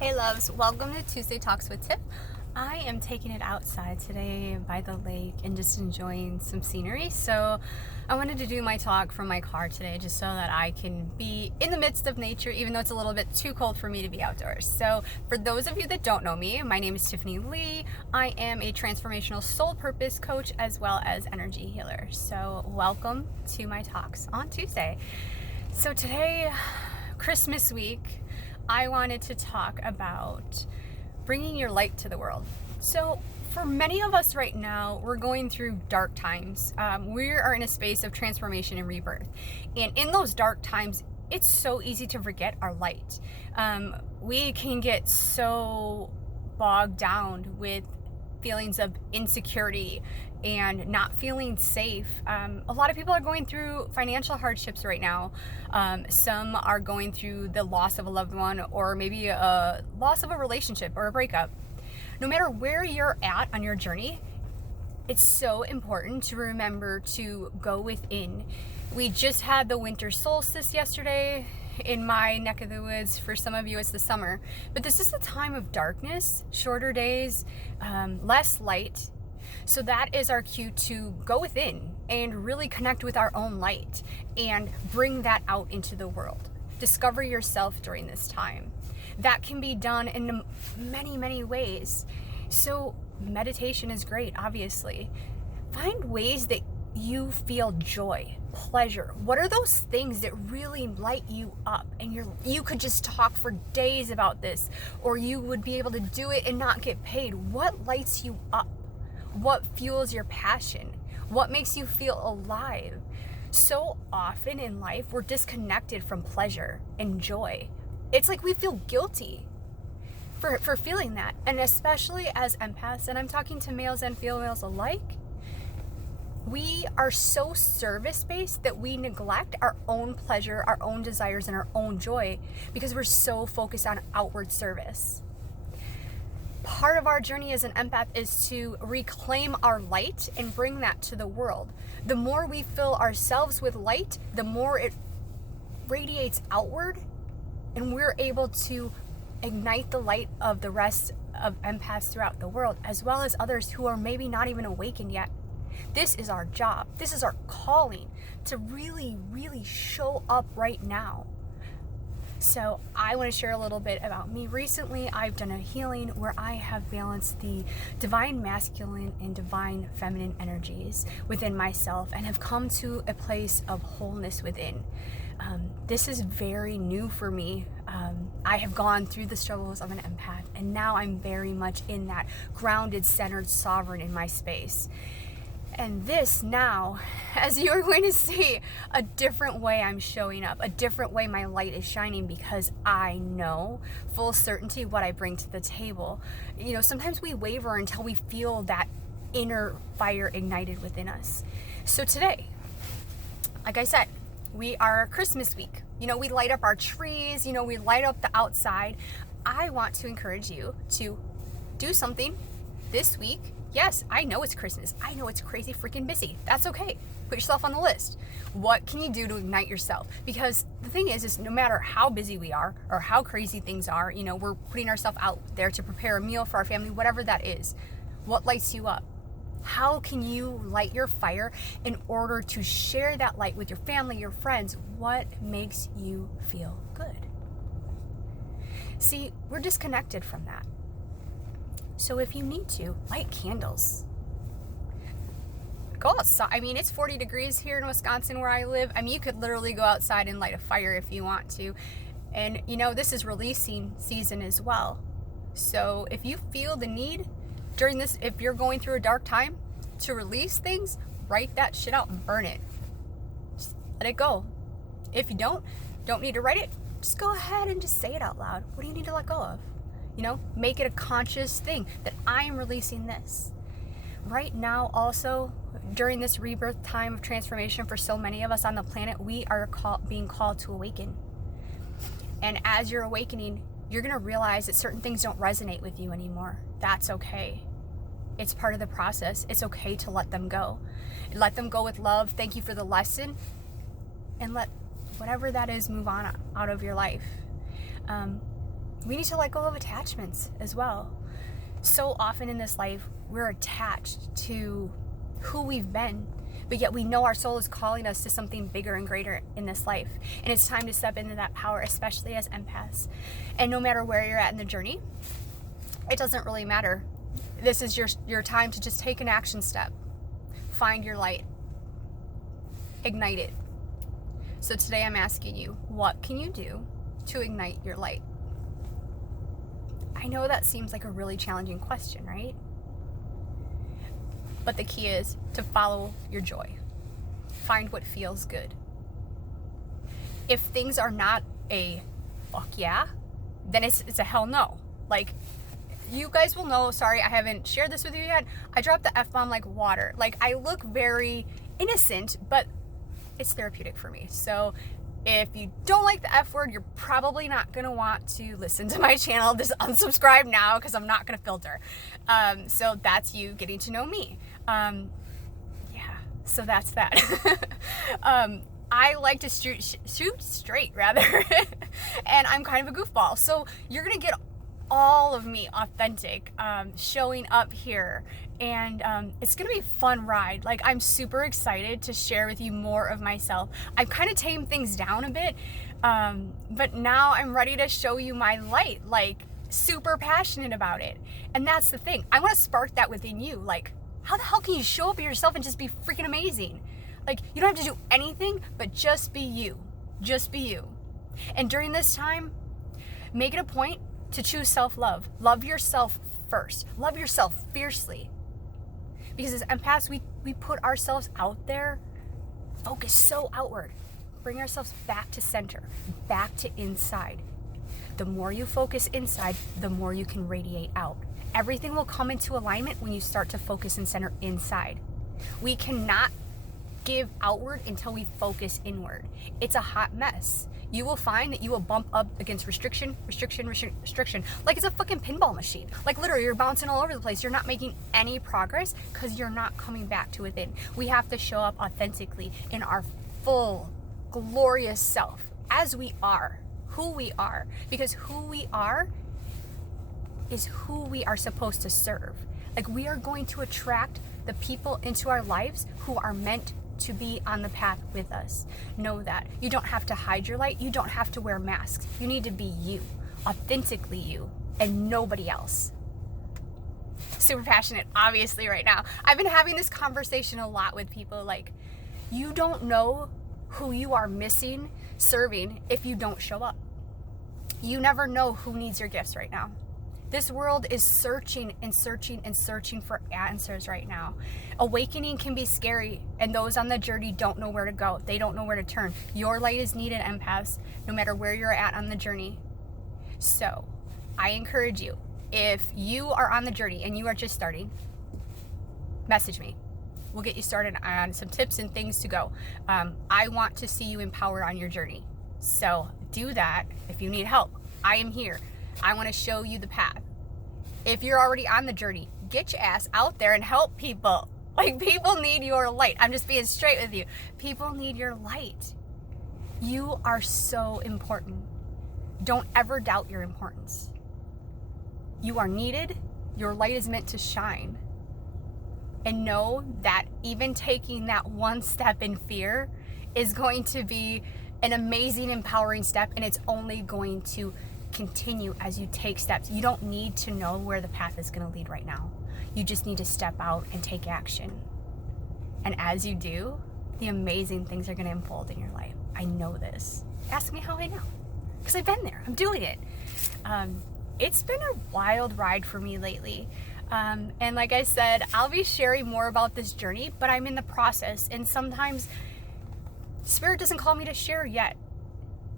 Hey loves, welcome to Tuesday Talks with Tiff. I am taking it outside today by the lake and just enjoying some scenery. So I wanted to do my talk from my car today just so that I can be in the midst of nature even though it's a little bit too cold for me to be outdoors. So for those of you that don't know me, my name is Tiffany Lee. I am a transformational soul purpose coach as well as energy healer. So welcome to my talks on Tuesday. So today, Christmas week, I wanted to talk about bringing your light to the world. So for many of us right now, we're going through dark times. We are in a space of transformation and rebirth. And in those dark times, it's so easy to forget our light. We can get so bogged down with feelings of insecurity and not feeling safe. A lot of people are going through financial hardships right now. Some are going through the loss of a loved one or maybe a loss of a relationship or a breakup. No matter where you're at on your journey, it's so important to remember to go within. We just had the winter solstice yesterday. In my neck of the woods, for some of you it's the summer, but this is a time of darkness, shorter days, less light. So that is our cue to go within and really connect with our own light and bring that out into the world. Discover yourself during this time. That can be done in many ways. So meditation is great, obviously. Find ways that you feel joy, pleasure. What are those things that really light you up? And you could just talk for days about this, or you would be able to do it and not get paid. What lights you up? What fuels your passion? What makes you feel alive? So often in life, we're disconnected from pleasure and joy. It's like we feel guilty for feeling that. And especially as empaths, and I'm talking to males and females alike, we are so service-based that we neglect our own pleasure, our own desires, and our own joy because we're so focused on outward service. Part of our journey as an empath is to reclaim our light and bring that to the world. The more we fill ourselves with light, the more it radiates outward, and we're able to ignite the light of the rest of empaths throughout the world, as well as others who are maybe not even awakened yet. This is our job. This is our calling to really show up right now. So I want to share a little bit about me. Recently, I've done a healing where I have balanced the divine masculine and divine feminine energies within myself and have come to a place of wholeness within. This is very new for me. I have gone through the struggles of an empath, and now I'm very much in that grounded, centered, sovereign in my space. And this now, as you are going to see, a different way I'm showing up, a different way my light is shining, because I know full certainty what I bring to the table. You know, sometimes we waver until we feel that inner fire ignited within us. So today, like I said, we are Christmas week. You know, we light up our trees, you know, we light up the outside. I want to encourage you to do something this week. Yes, I know it's Christmas. I know it's crazy freaking busy. That's okay. Put yourself on the list. What can you do to ignite yourself? Because the thing is no matter how busy we are or how crazy things are, you know, we're putting ourselves out there to prepare a meal for our family, whatever that is. What lights you up? How can you light your fire in order to share that light with your family, your friends? What makes you feel good? See, we're disconnected from that. So if you need to, light candles. Go outside. I mean, it's 40 degrees here in Wisconsin where I live. I mean, you could literally go outside and light a fire if you want to. And, you know, this is releasing season as well. So if you feel the need during this, if you're going through a dark time to release things, write that shit out and burn it. Just let it go. If you don't need to write it, just go ahead and just say it out loud. What do you need to let go of? You know, make it a conscious thing that I am releasing this. Right now, also, during this rebirth time of transformation for so many of us on the planet, we are being called to awaken. And as you're awakening, you're going to realize that certain things don't resonate with you anymore. That's okay. It's part of the process. It's okay to let them go. Let them go with love. Thank you for the lesson. And let whatever that is move on out of your life. we need to let go of attachments as well. So often in this life, we're attached to who we've been, but yet we know our soul is calling us to something bigger and greater in this life. And it's time to step into that power, especially as empaths. And no matter where you're at in the journey, it doesn't really matter. This is your time to just take an action step. Find your light. Ignite it. So today I'm asking you, what can you do to ignite your light? I know that seems like a really challenging question, right? But the key is to follow your joy. Find what feels good. If things are not a fuck yeah, then it's a hell no. Like, you guys will know, sorry, I haven't shared this with you yet. I dropped the F-bomb like water. Like, I look very innocent, but it's therapeutic for me. So if you don't like the F word, you're probably not going to want to listen to my channel. Just unsubscribe now because I'm not going to filter. So that's you getting to know me. Yeah, so that's that. I like to shoot straight, rather. And I'm kind of a goofball. So you're going to get all of me authentic, showing up here. And it's going to be a fun ride. Like, I'm super excited to share with you more of myself. I've kind of tamed things down a bit, but now I'm ready to show you my light, like, super passionate about it. And that's the thing. I want to spark that within you. Like, how the hell can you show up for yourself and just be freaking amazing? Like, you don't have to do anything, but just be you. Just be you. And during this time, make it a point to choose self-love. Love yourself first. Love yourself fiercely. Because as empaths, we put ourselves out there, focus so outward. Bring ourselves back to center, back to inside. The more you focus inside, the more you can radiate out. Everything will come into alignment when you start to focus and center inside. We cannot give outward until we focus inward. It's a hot mess. You will find that you will bump up against restriction. Like it's a fucking pinball machine. Like, literally, you're bouncing all over the place. You're not making any progress because you're not coming back to within. We have to show up authentically in our full, glorious self as we are, who we are. Because who we are is who we are supposed to serve. Like, we are going to attract the people into our lives who are meant to be on the path with us. Know that. You don't have to hide your light. You don't have to wear masks. You need to be you, authentically you, and nobody else. Super passionate, obviously, right now. I've been having this conversation a lot with people. Like, you don't know who you are missing serving if you don't show up. You never know who needs your gifts right now. This world is searching and searching and searching for answers right now. Awakening can be scary, and those on the journey don't know where to go. They don't know where to turn. Your light is needed, empaths, no matter where you're at on the journey. So, I encourage you, if you are on the journey and you are just starting, message me. We'll get you started on some tips and things to go. I want to see you empowered on your journey. So, do that if you need help. I am here. I want to show you the path. If you're already on the journey, get your ass out there and help people. Like, people need your light. I'm just being straight with you. People need your light. You are so important. Don't ever doubt your importance. You are needed. Your light is meant to shine. And know that even taking that one step in fear is going to be an amazing, empowering step, and it's only going to continue as you take steps. You don't need to know where the path is going to lead right now. You just need to step out and take action. And as you do, the amazing things are going to unfold in your life. I know this. Ask me how I know. Because I've been there. I'm doing it. It's been a wild ride for me lately. And like I said, I'll be sharing more about this journey, but I'm in the process. And sometimes Spirit doesn't call me to share yet.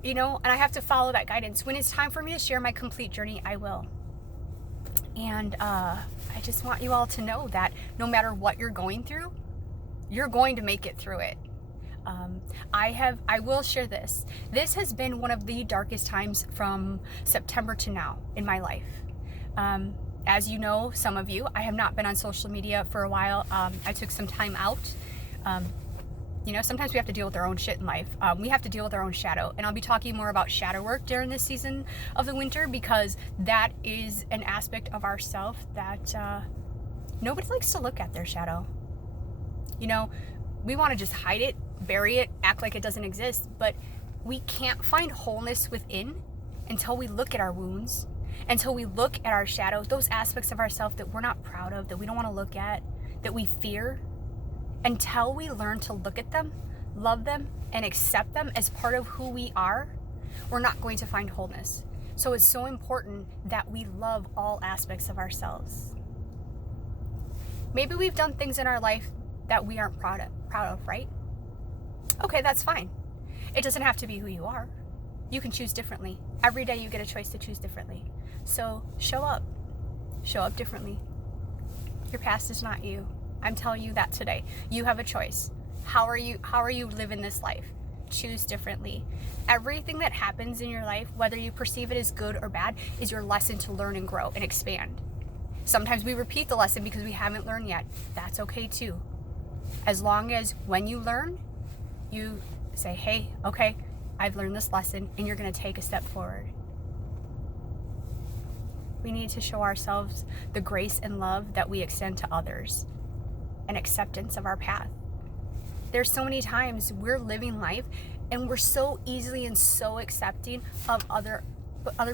You know, and I have to follow that guidance. When it's time for me to share my complete journey, I will. And I just want you all to know that no matter what you're going through, you're going to make it through it. I will share this. This has been one of the darkest times from September to now in my life. As you know, some of you, I have not been on social media for a while. I took some time out. You know, sometimes we have to deal with our own shit in life. We have to deal with our own shadow. And I'll be talking more about shadow work during this season of the winter, because that is an aspect of ourself that nobody likes to look at their shadow. You know, we want to just hide it, bury it, act like it doesn't exist. But we can't find wholeness within until we look at our wounds, until we look at our shadows, those aspects of ourselves that we're not proud of, that we don't want to look at, that we fear. Until we learn to look at them, love them, and accept them as part of who we are, we're not going to find wholeness. So it's so important that we love all aspects of ourselves. Maybe we've done things in our life that we aren't proud of, right? Okay, that's fine. It doesn't have to be who you are. You can choose differently. Every day you get a choice to choose differently. So show up. Show up differently. Your past is not you. I'm telling you that today. You have a choice. How are you living this life? Choose differently. Everything that happens in your life, whether you perceive it as good or bad, is your lesson to learn and grow and expand. Sometimes we repeat the lesson because we haven't learned yet. That's okay too. As long as when you learn, you say, hey, okay, I've learned this lesson, and you're going to take a step forward. We need to show ourselves the grace and love that we extend to others, and acceptance of our path. There's so many times we're living life and we're so easily and so accepting of other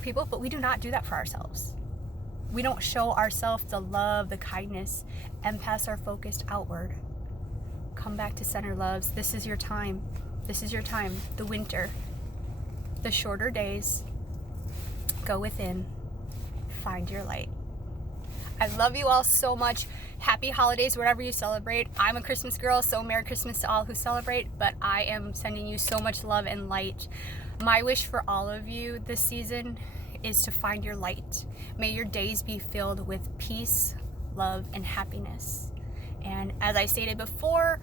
people, but we do not do that for ourselves. We don't show ourselves the love, the kindness. Empaths are focused outward. Come back to center, loves. This is your time. This is your time. The winter, the shorter days. Go within. Find your light. I love you all so much. Happy holidays, whatever you celebrate. I'm a Christmas girl, so Merry Christmas to all who celebrate, but I am sending you so much love and light. My wish for all of you this season is to find your light. May your days be filled with peace, love, and happiness. And as I stated before,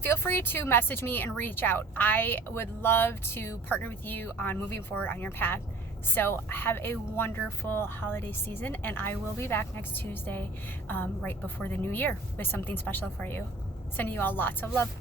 feel free to message me and reach out. I would love to partner with you on moving forward on your path. So have a wonderful holiday season, and I will be back next Tuesday right before the new year with something special for you. Sending you all lots of love.